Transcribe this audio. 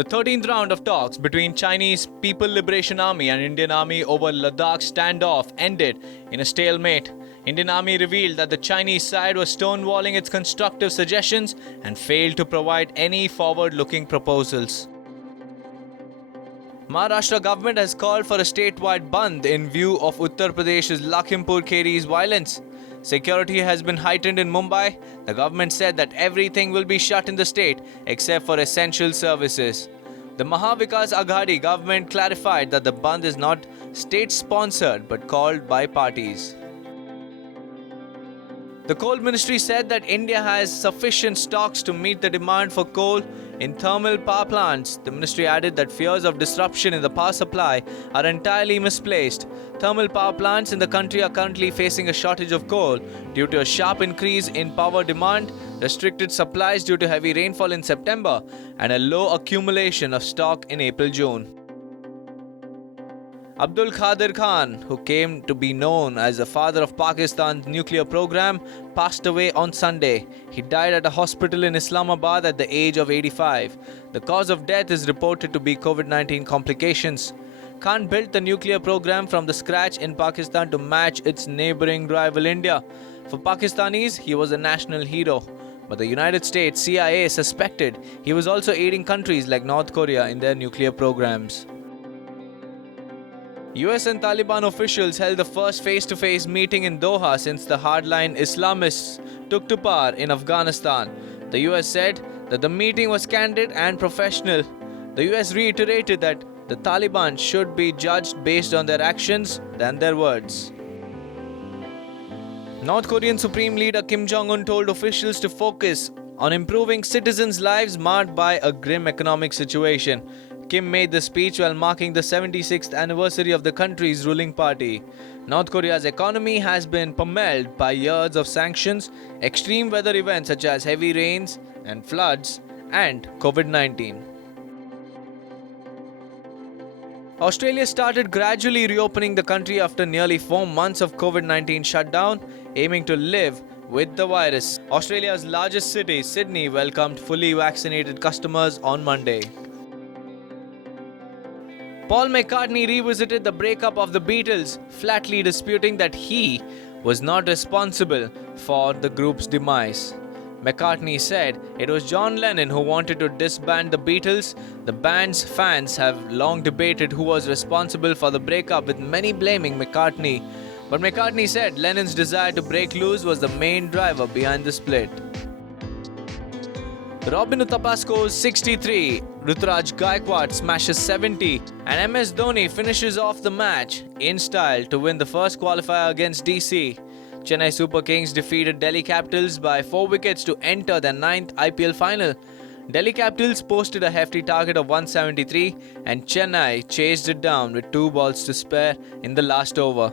The 13th round of talks between Chinese People Liberation Army and Indian Army over Ladakh standoff ended in a stalemate. Indian Army revealed that the Chinese side was stonewalling its constructive suggestions and failed to provide any forward-looking proposals. Maharashtra government has called for a statewide bandh in view of Uttar Pradesh's Lakhimpur Kheri's violence. Security has been heightened in Mumbai. The government said that everything will be shut in the state except for essential services. The Mahavikas Aghadi government clarified that the bandh is not state-sponsored but called by parties. The Coal Ministry said that India has sufficient stocks to meet the demand for coal in thermal power plants. The ministry added that fears of disruption in the power supply are entirely misplaced. Thermal power plants in the country are currently facing a shortage of coal due to a sharp increase in power demand, restricted supplies due to heavy rainfall in September, and a low accumulation of stock in April-June. Abdul Qadir Khan, who came to be known as the father of Pakistan's nuclear program, passed away on Sunday. He died at a hospital in Islamabad at the age of 85. The cause of death is reported to be COVID-19 complications. Khan built the nuclear program from the scratch in Pakistan to match its neighboring rival India. For Pakistanis, he was a national hero. But the United States CIA suspected he was also aiding countries like North Korea in their nuclear programs. US and Taliban officials held the first face-to-face meeting in Doha since the hardline Islamists took to power in Afghanistan. The US said that the meeting was candid and professional. The US reiterated that the Taliban should be judged based on their actions than their words. North Korean Supreme Leader Kim Jong-un told officials to focus on improving citizens' lives marred by a grim economic situation. Kim made the speech while marking the 76th anniversary of the country's ruling party. North Korea's economy has been pummeled by years of sanctions, extreme weather events such as heavy rains and floods, and COVID-19. Australia started gradually reopening the country after nearly 4 months of COVID-19 shutdown, aiming to live with the virus. Australia's largest city, Sydney, welcomed fully vaccinated customers on Monday. Paul McCartney revisited the breakup of the Beatles, flatly disputing that he was not responsible for the group's demise. McCartney said it was John Lennon who wanted to disband the Beatles. The band's fans have long debated who was responsible for the breakup, with many blaming McCartney. But McCartney said Lennon's desire to break loose was the main driver behind the split. Robin Uthappa scores 63, Ruturaj Gaikwad smashes 70, and MS Dhoni finishes off the match in style to win the first qualifier against DC. Chennai Super Kings defeated Delhi Capitals by 4 wickets to enter their 9th IPL final. Delhi Capitals posted a hefty target of 173 and Chennai chased it down with 2 balls to spare in the last over.